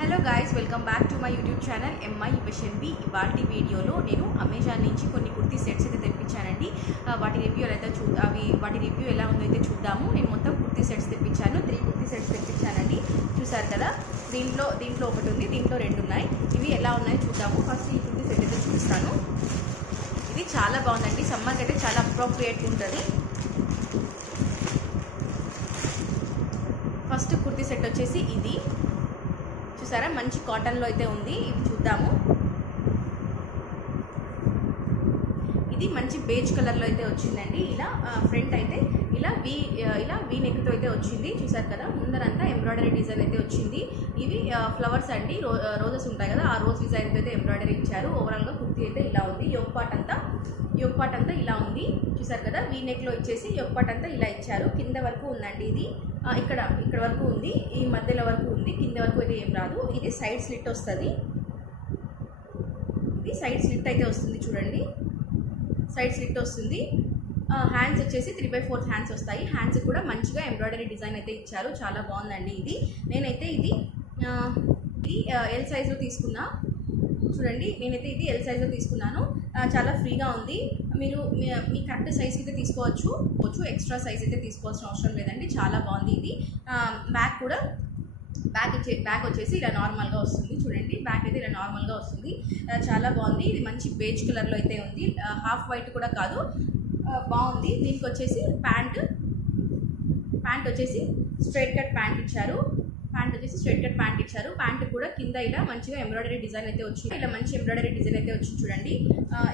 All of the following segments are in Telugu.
Hello guys, welcome back to my YouTube channel ఎంఐ హిబషన్బి. ఇవాల్టి వీడియోలో నేను అమెజాన్ నుంచి కొన్ని కుర్తీ సెట్స్ అయితే తెప్పించానండి. వాటి రివ్యూ ఎలా ఉందో అయితే చూద్దాము. నేను మొత్తం కుర్తీ సెట్స్ తెప్పించాను. 3 కుర్తీ సెట్స్ తెప్పించానండి. చూసారు కదా, దీంట్లో ఒకటి ఉంది, దీంట్లో 2 ఉన్నాయి. ఇవి ఎలా ఉన్నాయో చూద్దాము. ఫస్ట్ ఈ కుర్తీ సెట్ అయితే చూపిస్తాను. ఇది చాలా బాగుందండి, సమ్మర్కి అయితే చాలా అప్రోప్రియేట్గా ఉంటుంది. ఫస్ట్ కుర్తీ సెట్ వచ్చేసి ఇది చూసారా, మంచి కాటన్లో అయితే ఉంది. ఇది చూద్దాము. ఇది మంచి బేజ్ కలర్లో అయితే వచ్చిందండి. ఇలా ఫ్రంట్ అయితే ఇలా వీ నెక్తో అయితే వచ్చింది. చూసారు కదా, ముందరంతా ఎంబ్రాయిడరీ డిజైన్ అయితే వచ్చింది. ఇవి ఫ్లవర్స్ అండి, రోజెస్ ఉంటాయి కదా, ఆ రోజ్ డిజైన్ అయితే ఎంబ్రాయిడరీ ఇచ్చారు. ఓవరాల్గా కుర్తీ అయితే ఇలా ఉంది. యోక్ పార్ట్ అంతా ఇలా ఉంది. చూసారు కదా, వీ నెక్లో ఇచ్చేసి యోక్ పార్ట్ అంతా ఇలా ఇచ్చారు. కింద వరకు ఉందండి. ఇది ఇక్కడ వరకు ఉంది, ఈ మధ్యలో వరకు ఉంది, కింద వరకు అయితే ఏం రాదు. ఇది సైడ్ స్లిట్ వస్తుంది. ఇది సైడ్ స్లిట్ అయితే వస్తుంది. చూడండి, సైడ్ స్లిట్ వస్తుంది. హ్యాండ్స్ వచ్చేసి 3/4 హ్యాండ్స్ వస్తాయి. హ్యాండ్స్ కూడా మంచిగా ఎంబ్రాయిడరీ డిజైన్ అయితే ఇచ్చారు. చాలా బాగుందండి. నేనైతే ఇది ఎల్ సైజులో తీసుకున్నా. చూడండి, నేనైతే ఇది ఎల్ సైజులో తీసుకున్నాను. చాలా ఫ్రీగా ఉంది. మీరు మీ కరెక్ట్ సైజ్ అయితే తీసుకోవచ్చు. ఎక్స్ట్రా సైజ్ అయితే తీసుకోవాల్సిన అవసరం లేదండి. చాలా బాగుంది. ఇది బ్యాక్ వచ్చేసి ఇలా నార్మల్గా వస్తుంది. చూడండి, బ్యాక్ అయితే ఇలా నార్మల్గా వస్తుంది. చాలా బాగుంది. ఇది మంచి బేజ్ కలర్లో అయితే ఉంది. హాఫ్ వైట్ కూడా కాదు, బాగుంది. దీనికి వచ్చేసి ప్యాంట్ వచ్చేసి స్ట్రైట్ కట్ ప్యాంట్ ఇచ్చారు. ప్యాంట్ కూడా కింద ఇలా మంచిగా ఎంబ్రాయిడరీ డిజైన్ అయితే వచ్చింది. ఇలా మంచి ఎంబ్రాయిడరీ డిజైన్ అయితే వచ్చింది. చూడండి,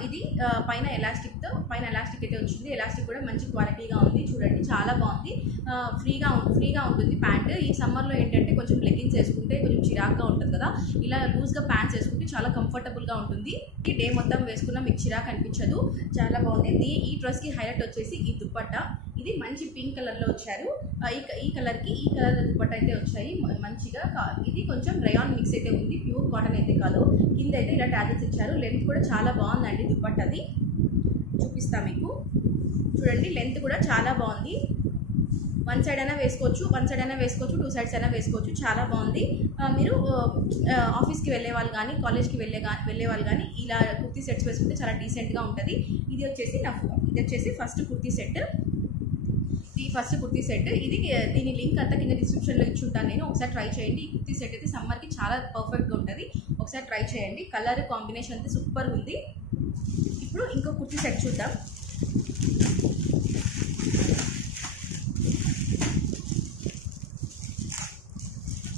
ఇది పైన ఎలాస్టిక్ అయితే వచ్చింది. ఎలాస్టిక్ కూడా మంచి క్వాలిటీగా ఉంది. చూడండి, చాలా బాగుంది. ఫ్రీగా ఉంటుంది ప్యాంట్. ఈ సమ్మర్లో ఏంటంటే కొంచెం లెగ్గిన్స్ వేసుకుంటే కొంచెం చిరాక్గా ఉంటుంది కదా, ఇలా లూజ్గా ప్యాంట్స్ వేసుకుంటే చాలా కంఫర్టబుల్గా ఉంటుంది. ఈ డే మొత్తం వేసుకున్నా మీకు చిరాకు అనిపించదు. చాలా బాగుంది. ఈ డ్రెస్కి హైలైట్ వచ్చేసి ఈ దుపట్టా. ఇది మంచి పింక్ కలర్లో వచ్చారు. ఈ కలర్ దుపట్టా అయితే వచ్చాయి మంచిగా. ఇది కొంచెం రయాన్ మిక్స్ అయితే ఉంది, ప్యూర్ కాటన్ అయితే కాదు. కింద అయితే ఇలా టాజెస్ ఇచ్చారు. లెంత్ కూడా చాలా బాగుందండి. దుపట్టాది చూపిస్తా మీకు. చూడండి, లెంత్ కూడా చాలా బాగుంది. వన్ సైడ్ అయినా వేసుకోవచ్చు, 2 సైడ్స్ అయినా వేసుకోవచ్చు. చాలా బాగుంది. మీరు ఆఫీస్కి వెళ్ళే వాళ్ళు కానీ, కాలేజ్కి వెళ్ళే వాళ్ళు కానీ ఇలా కుర్తీ సెట్స్ వేసుకుంటే చాలా డీసెంట్గా ఉంటుంది. ఇది వచ్చేసి ఫస్ట్ కుర్తీ సెట్. దీని లింక్ అంతా కింద డిస్క్రిప్షన్లో ఇచ్చుంటాను నేను. ఒకసారి ట్రై చేయండి. ఈ కుర్తీ సెట్ అయితే సమ్మర్కి చాలా పర్ఫెక్ట్గా ఉంటుంది. ఒకసారి ట్రై చేయండి. కలర్ కాంబినేషన్ అయితే సూపర్ ఉంది. ఇప్పుడు ఇంకో కుర్తీ సెట్ చూద్దాం.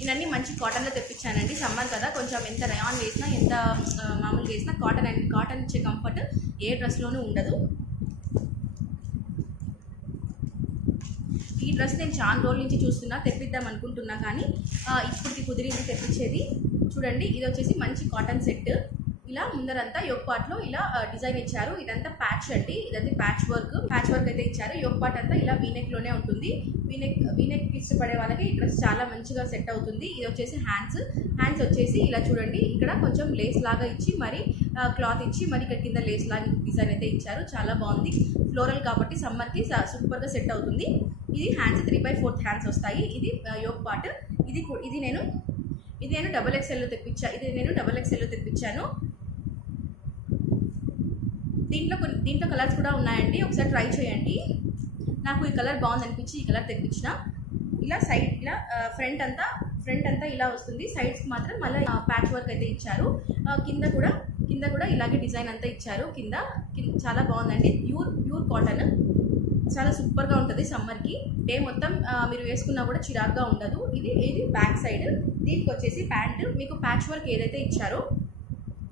ఇవన్నీ మంచి కాటన్లో తెప్పించానండి. సమ్మర్ కదా, కొంచెం ఎంత రయాన్ వేసినా, ఎంత మామూలుగా వేసినా కాటన్ ఇచ్చే కంఫర్ట్ ఏ డ్రెస్లోనూ ఉండదు. ఈ డ్రెస్ నేను చాలా రోజుల నుంచి చూస్తున్నా, తెప్పిద్దాం అనుకుంటున్నా, కానీ ఇప్పటికి కుదిరింది తెప్పించేది. చూడండి, ఇది వచ్చేసి మంచి కాటన్ సెట్. ఇలా ముందరంతా యోక్ పార్ట్లో ఇలా డిజైన్ ఇచ్చారు. ఇదంతా ప్యాచ్ అండి, ఇదంతా ప్యాచ్ వర్క్ అయితే ఇచ్చారు. యోక్ పార్ట్ అంతా ఇలా వీనెక్లోనే ఉంటుంది. వీనెక్ ఇష్టపడే వాళ్ళకి ఈ డ్రెస్ చాలా మంచిగా సెట్ అవుతుంది. ఇది వచ్చేసి హ్యాండ్స్ వచ్చేసి ఇలా చూడండి, ఇక్కడ కొంచెం లేస్ లాగా ఇచ్చి మరి క్లాత్ ఇచ్చి మరి ఇక్కడ కింద లేస్ లాగా డిజైన్ అయితే ఇచ్చారు. చాలా బాగుంది. ఫ్లోరల్ కాబట్టి సమ్మర్కి సూపర్గా సెట్ అవుతుంది. ఇది హ్యాండ్స్ 3/4 హ్యాండ్స్ వస్తాయి. ఇది యోక్ పార్ట్. ఇది నేను డబల్ ఎక్స్ఎల్లో తెప్పించాను. దీంట్లో కలర్స్ కూడా ఉన్నాయండి. ఒకసారి ట్రై చేయండి. నాకు ఈ కలర్ బాగుంది అనిపించి ఈ కలర్ తెప్పించిన. ఇలా ఫ్రంట్ అంతా ఇలా వస్తుంది. సైడ్స్ మాత్రం మళ్ళీ ప్యాచ్ వర్క్ అయితే ఇచ్చారు. కింద కూడా ఇలాగే డిజైన్ అంతా ఇచ్చారు. కింద చాలా బాగుందండి. ప్యూర్ కాటన్, చాలా సూపర్గా ఉంటుంది సమ్మర్కి. డే మొత్తం మీరు వేసుకున్నా కూడా చిరాక్గా ఉండదు. ఇది బ్యాక్ సైడ్. దీనికి వచ్చేసి ప్యాంట్ మీకు ప్యాచ్ వర్క్ ఏదైతే ఇచ్చారో,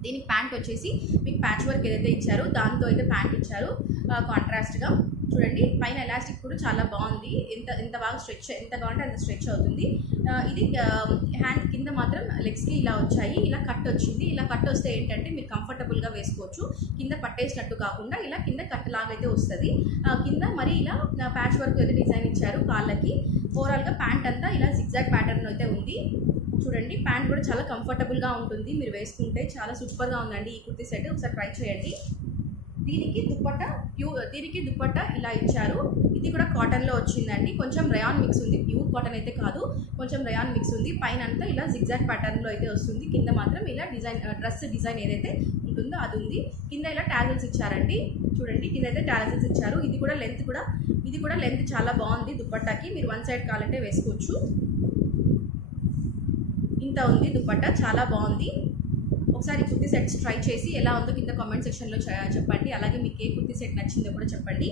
దీనికి ప్యాంట్ వచ్చేసి మీకు ప్యాచ్ వర్క్ ఏదైతే ఇచ్చారో దాంతో అయితే ప్యాంట్ ఇచ్చారు కాంట్రాస్ట్గా. చూడండి, పైన ఎలాస్టిక్ కూడా చాలా బాగుంది. ఎంత బాగా ఎంత కావాలంటే అంత స్ట్రెచ్ అవుతుంది. ఇది హ్యాండ్ కింద మాత్రం లెగ్స్కి ఇలా వచ్చాయి. ఇలా కట్ వచ్చింది. ఇలా కట్ వస్తే ఏంటంటే మీరు కంఫర్టబుల్గా వేసుకోవచ్చు. కింద పట్టేసినట్టు కాకుండా ఇలా కింద కట్ లాగైతే వస్తుంది. కింద మరి ఇలా ప్యాచ్ వర్క్ అయితే డిజైన్ ఇచ్చారు కాళ్ళకి. ఓవరాల్గా ప్యాంట్ అంతా ఇలా జిగ్జాగ్ ప్యాటర్న్ అయితే ఉంది. చూడండి, ప్యాంట్ కూడా చాలా కంఫర్టబుల్గా ఉంటుంది. మీరు వేసుకుంటే చాలా సూపర్గా ఉందండి ఈ కుర్తీ సెట్. ఒకసారి ట్రై చేయండి. దీనికి దుపట్టా ఇలా ఇచ్చారు. ఇది కూడా కాటన్లో వచ్చిందండి. కొంచెం రయాన్ మిక్స్ ఉంది, ప్యూర్ కాటన్ అయితే కాదు, కొంచెం రయాన్ మిక్స్ ఉంది. పైన అంతా ఇలా జిగ్జాగ్ ప్యాటర్న్లో అయితే వస్తుంది, కింద మాత్రం ఇలా డిజైన్ డ్రెస్ డిజైన్ ఏదైతే ఉంటుందో అది ఉంది. కింద ఇలా టాజల్స్ ఇచ్చారండి, చూడండి కింద అయితే టాజల్స్ ఇచ్చారు. ఇది కూడా లెంత్ చాలా బాగుంది దుపట్టాకి, మీరు వన్ సైడ్ కావాలంటే వేసుకోవచ్చు. ఇంత ఉంది దుపట్టా, చాలా బాగుంది. ఒకసారి కుర్తీ సెట్స్ ట్రై చేసి ఎలా ఉందో కింద కామెంట్ సెక్షన్లో చెప్పండి. అలాగే మీకు ఏ కుర్తీ సెట్ నచ్చిందో కూడా చెప్పండి.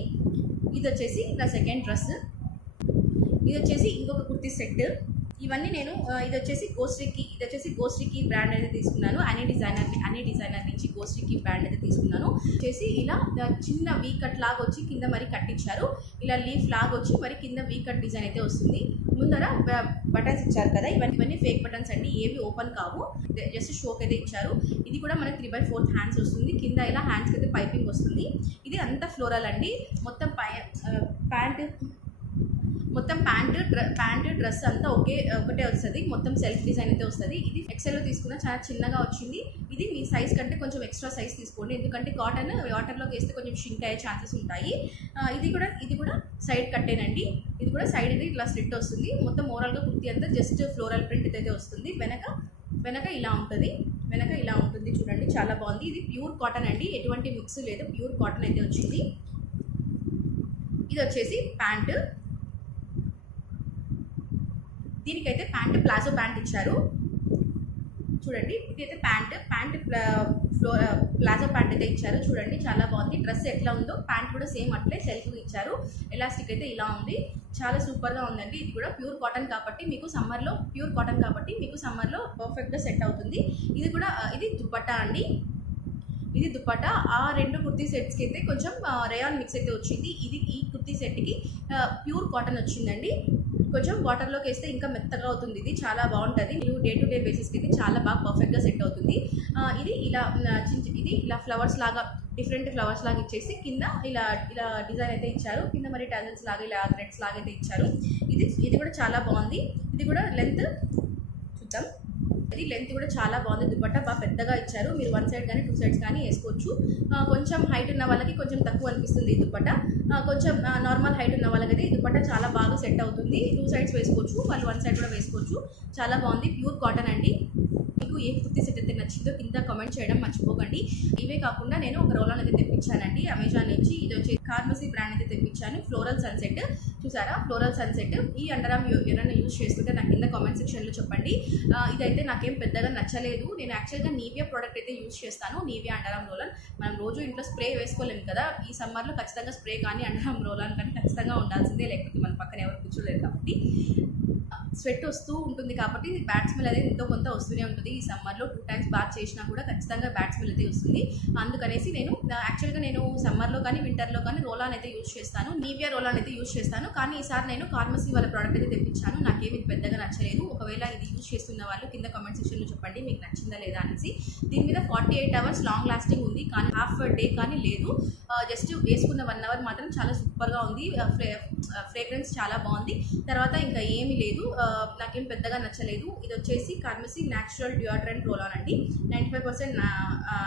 ఇది వచ్చేసి నా సెకండ్ డ్రెస్, ఇది వచ్చేసి ఇంకొక కుర్తీ సెట్. ఇవన్నీ నేను ఇది వచ్చేసి గోస్ట్రీకి బ్రాండ్ అయితే తీసుకున్నాను. అనే డిజైనర్ నుంచి గోస్ట్రీకి బ్రాండ్ అయితే తీసుకున్నాను. వచ్చేసి ఇలా చిన్న వీ కట్ లాగా వచ్చి కింద మరి కట్టించారు, ఇలా లీఫ్ లాగా వచ్చి మరి కింద వీ కట్ డిజైన్ అయితే వస్తుంది. ముందర బటన్స్ ఇచ్చారు కదా, ఇవన్నీ ఫేక్ బటన్స్ అండి, ఏవి ఓపెన్ కావు, జస్ట్ షోక్ అయితే ఇచ్చారు. ఇది కూడా మనకి 3/4 హ్యాండ్స్ వస్తుంది, కింద ఇలా హ్యాండ్స్కి అయితే పైపింగ్ వస్తుంది. ఇది అంతా ఫ్లోరల్ అండి, మొత్తం ప్యాంట్ డ్రెస్ అంతా ఒకటే వస్తుంది, మొత్తం సెల్ఫ్ డిజైన్ అయితే వస్తుంది. ఇది ఎక్సెల్లో తీసుకున్న చాలా చిన్నగా వచ్చింది. ఇది మీ సైజ్ కంటే కొంచెం ఎక్స్ట్రా సైజ్ తీసుకోండి, ఎందుకంటే కాటన్ వాటర్లోకి వేస్తే కొంచెం షింక్ అయ్యే ఛాన్సెస్ ఉంటాయి. ఇది కూడా సైడ్ కట్టేనండి, ఇది కూడా సైడ్ అయితే ఇట్లా స్లిట్ వస్తుంది. మొత్తం ఓవరాల్గా కుర్తీ అంతా జస్ట్ ఫ్లోరల్ ప్రింట్ అయితే వస్తుంది. వెనక ఇలా ఉంటుంది చూడండి, చాలా బాగుంది. ఇది ప్యూర్ కాటన్ అండి, ఎటువంటి మిక్స్ లేదు, ప్యూర్ కాటన్ అయితే వచ్చింది. ఇది వచ్చేసి ప్యాంట్, దీనికైతే ప్యాంట్ ప్లాజో ప్యాంట్ ఇచ్చారు చూడండి. ఇదైతే ప్యాంట్ ప్లాజో ప్యాంట్ అయితే ఇచ్చారు చూడండి, చాలా బాగుంది. డ్రెస్ ఎట్లా ఉందో ప్యాంట్ కూడా సేమ్ అట్లే సెల్ఫ్ ఇచ్చారు. ఎలాస్టిక్ అయితే ఇలా ఉంది, చాలా సూపర్గా ఉందండి. ఇది కూడా ప్యూర్ కాటన్ కాబట్టి మీకు సమ్మర్లో పర్ఫెక్ట్గా సెట్ అవుతుంది. ఇది దుపట్టా అండి, ఇది దుపట్టా. ఆ రెండు కుర్తీ సెట్స్కి అయితే కొంచెం రేయాన్ మిక్స్ అయితే వచ్చింది. ఈ కుర్తీ సెట్కి ప్యూర్ కాటన్ వచ్చిందండి, కొంచెం వాటర్లోకి వేస్తే ఇంకా మెత్తగా అవుతుంది. ఇది చాలా బాగుంటుంది, మీరు డే టు డే బేసిస్కి అయితే చాలా బాగా పర్ఫెక్ట్గా సెట్ అవుతుంది. ఇది ఇలా ఫ్లవర్స్ లాగా, డిఫరెంట్ ఫ్లవర్స్ లాగా ఇచ్చేసి కింద ఇలా డిజైన్ అయితే ఇచ్చారు. కింద మరి టజల్స్ లాగా ఇలా థ్రెడ్స్ లాగా అయితే ఇచ్చారు. ఇది కూడా చాలా బాగుంది. ఇది కూడా లెంత్ చూద్దాం, ఇది లెంత్ కూడా చాలా బాగుంది. దుపట్టా బాగా పెద్దగా ఇచ్చారు, మీరు వన్ సైడ్ కానీ 2 సైడ్స్ కానీ వేసుకోవచ్చు. కొంచెం హైట్ ఉన్న వాళ్ళకి కొంచెం తక్కువ అనిపిస్తుంది ఈ దుపట్టా, కొంచెం నార్మల్ హైట్ ఉన్న వాళ్ళకైతే ఈ దుపట్టా చాలా బాగా సెట్ అవుతుంది. 2 సైడ్స్ వేసుకోవచ్చు, వాళ్ళు 1 సైడ్ కూడా వేసుకోవచ్చు. చాలా బాగుంది, ప్యూర్ కాటన్ అండి. మీకు ఏ కుర్తీ సెట్ అయితే నచ్చిందో కింద కామెంట్ చేయడం మర్చిపోకండి. ఇవే కాకుండా నేను ఒక రోల్ అయితే తెప్పించానండి అమెజాన్ నుంచి. ఇది వచ్చి కార్మసీ బ్రాండ్ అయితే తెప్పించాను. ఫ్లోరల్ సన్సెట్ చూసారా, ఫ్లోరల్ సన్సెట్. ఈ అండర్ఆర్మ్ ఎవరైనా యూజ్ చేస్తుంటే నాకు కింద కామెంట్ సెక్షన్లో చెప్పండి. ఇదైతే నాకేం పెద్దగా నచ్చలేదు. నేను యాక్చువల్గా నీవియా ప్రోడక్ట్ అయితే యూజ్ చేస్తాను, నీవియా అండర్ఆర్మ్ రోలర్. మనం రోజు ఇంట్లో స్ప్రే వేసుకోలేము కదా, ఈ సమ్మర్లో ఖచ్చితంగా స్ప్రే కానీ అండర్ఆర్మ్ రోలర్ కానీ ఖచ్చితంగా ఉండాల్సిందే, లేకపోతే మన పక్కన ఎవరు కూర్చోలేదు కాబట్టి. స్వెట్ వస్తూ ఉంటుంది కాబట్టి బ్యాడ్ స్మెల్ అనేది ఎంతో కొంత వస్తూనే ఉంటుంది. ఈ సమ్మర్లో 2 టైమ్స్ బాత్ చేసినా కూడా ఖచ్చితంగా బ్యాడ్ స్మెల్ అయితే వస్తుంది. అందుకనేసి యాక్చువల్గా నేను సమ్మర్లో కానీ వింటర్లో కానీ రోలాన్ అయితే యూజ్ చేస్తాను, నీవియా రోలాన్ అయితే యూజ్ చేస్తాను. కానీ ఈసారి నేను కార్మసీ వాళ్ళ ప్రోడక్ట్ అయితే తెప్పించాను, నాకేమి పెద్దగా నచ్చలేదు. ఒకవేళ ఇది యూజ్ చేస్తున్న వాళ్ళు కింద కామెంట్ సెక్షన్లో చెప్పండి మీకు నచ్చిందా లేదా అనేసి. దీని మీద 48 hours లాంగ్ లాస్టింగ్ ఉంది, కానీ హాఫ్ డే కానీ లేదు. జస్ట్ వేసుకున్న 1 hour మాత్రం చాలా సూపర్గా ఉంది. ఫ్రేగ్రెన్స్ చాలా బాగుంది. తర్వాత ఇంకా ఏమీ లేదు, నాకేం పెద్దగా నచ్చలేదు. ఇది వచ్చేసి కార్మసీ న్యాచురల్ డియోడ్రెంట్ రోల్ ఆన్ అండి. 95%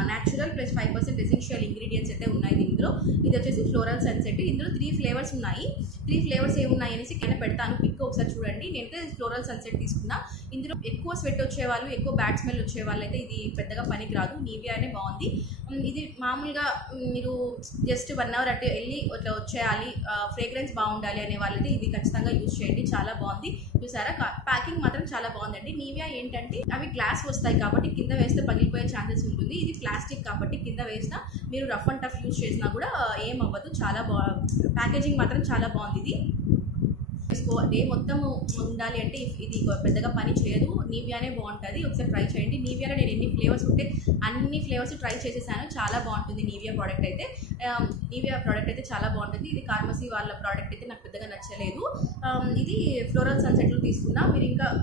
న్యాచురల్ ప్లస్ 5% ఎసెన్షియల్ ఇంగ్రీడియంట్స్ అయితే ఉన్నాయి ఇందులో. ఇది వచ్చేసి ఫ్లోరల్ సన్సెట్. ఇందులో 3 ఫ్లేవర్స్ ఉన్నాయి. 3 ఫ్లేవర్స్ ఏమున్నాయి అనేసి కింద పెడతాను, పిక్ ఒకసారి చూడండి. నేనైతే ఫ్లోరల్ సన్సెట్ తీసుకున్నా. ఇందులో ఎక్కువ స్వెట్ వచ్చేవాళ్ళు, ఎక్కువ బ్యాడ్ స్మెల్ వచ్చేవాళ్ళు అయితే ఇది పెద్దగా పనికి రాదు, నీవియానే బాగుంది. ఇది మామూలుగా మీరు జస్ట్ 1 hour అట్టే వెళ్ళి ఇట్లా వచ్చేయాలి, ఫ్రేగ్రెన్స్ బాగుండాలి అనే వాళ్ళైతే ఇది ఖచ్చితంగా యూజ్ చేయండి, చాలా బాగుంది. చూసారా, ప్యాకింగ్ మాత్రం చాలా బాగుందండి. నీవియా ఏంటంటే అవి గ్లాస్ వస్తాయి కాబట్టి కింద వేస్తే పగిలిపోయే ఛాన్సెస్ ఉంటుంది. ఇది ప్లాస్టిక్ కాబట్టి కింద వేసినా మీరు రఫ్ అండ్ టఫ్ యూజ్ చేసినా కూడా ఏం అవ్వదు. చాలా ప్యాకేజింగ్ మాత్రం చాలా బాగుంది. ఇది డే మొత్తం ఉండాలి అంటే ఇది పెద్దగా పని చేయదు, నీవియానే బాగుంటుంది. ఒకసారి ట్రై చేయండి. నీవియాలో నేను ఎన్ని ఫ్లేవర్స్ ఉంటే అన్ని ఫ్లేవర్స్ ట్రై చేసేసాను, చాలా బాగుంటుంది నీవియా ప్రోడక్ట్ అయితే. చాలా బాగుంటుంది. ఇది కార్మసీ వాళ్ళ ప్రోడక్ట్ అయితే నాకు పెద్దగా నచ్చలేదు. ఇది ఫ్లోరల్ సన్సెట్లో తీసుకున్నా.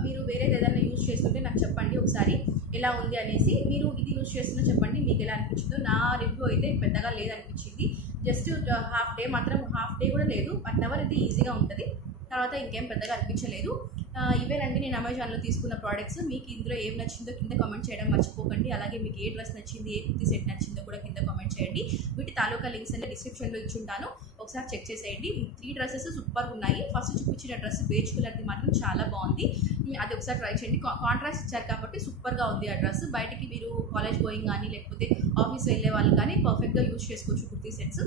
మీరు వేరేది ఏదైనా యూజ్ చేస్తుంటే నాకు చెప్పండి ఒకసారి ఎలా ఉంది అనేసి. మీరు ఇది యూజ్ చేస్తున్నా చెప్పండి మీకు ఎలా అనిపించిందో. నా రివ్యూ అయితే పెద్దగా లేదనిపించింది. జస్ట్ హాఫ్ డే కూడా లేదు, 1 hour అయితే ఈజీగా ఉంటుంది. తర్వాత ఇంకేం పెద్దగా అనిపించలేదు. ఇవేనండి నేను అమెజాన్లో తీసుకున్న ప్రోడక్ట్స్. మీకు ఇందులో ఏం నచ్చిందో కింద కామెంట్ చేయడం మర్చిపోకండి. అలాగే మీకు ఏ డ్రెస్ నచ్చింది, ఏ కుర్తీ సెట్ నచ్చిందో కూడా కింద కామెంట్ చేయండి. వీటి తాలూకా లింక్స్ అన్ని డిస్క్రిప్షన్లో ఇచ్చుంటాను. ఒకసారి చెక్ చేసేయండి. 3 డ్రెస్సెస్ సూపర్ ఉన్నాయి. ఫస్ట్ చూపించిన డ్రెస్ బేజ్ కలర్ది మాత్రం చాలా బాగుంది, అది ఒకసారి ట్రై చేయండి. కాంట్రాస్ట్ ఇచ్చారు కాబట్టి సూపర్గా ఉంది ఆ డ్రెస్. బయటికి మీరు కాలేజ్ గోయింగ్ కానీ లేకపోతే ఆఫీస్ వెళ్ళే వాళ్ళు కానీ పర్ఫెక్ట్గా యూజ్ చేసుకోవచ్చు కుర్తీ సెట్స్.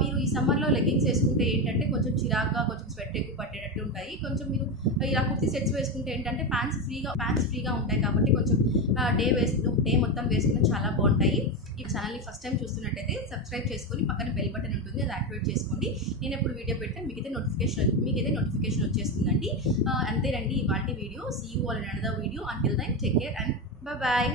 మీరు ఈ సమ్మర్లో లెగ్గింగ్స్ వేసుకుంటే ఏంటంటే కొంచెం చిరాగ్గా కొంచెం స్వెట్ ఎక్కువ పట్టేటట్టు ఉంటాయి. కొంచెం మీరు ఇలా కుర్తీ సెట్స్ వేసుకుంటే ఏంటంటే ప్యాంట్స్ ఫ్రీగా ఉంటాయి కాబట్టి కొంచెం డే మొత్తం వేసుకుని చాలా బాగుంటాయి. ఈ ఛానల్ని ఫస్ట్ టైం చూస్తున్నట్టయితే సబ్స్క్రైబ్ చేసుకొని పక్కన బెల్ బటన్ ఉంటుంది, అది యాక్టివేట్ చేసుకోండి. నేను ఎప్పుడు వీడియో పెడితే మీకైతే నోటిఫికేషన్ వచ్చేస్తుందండి. అంతేనండి ఇవాళ వీడియో. See you all in another video. Until then take care and bye bye.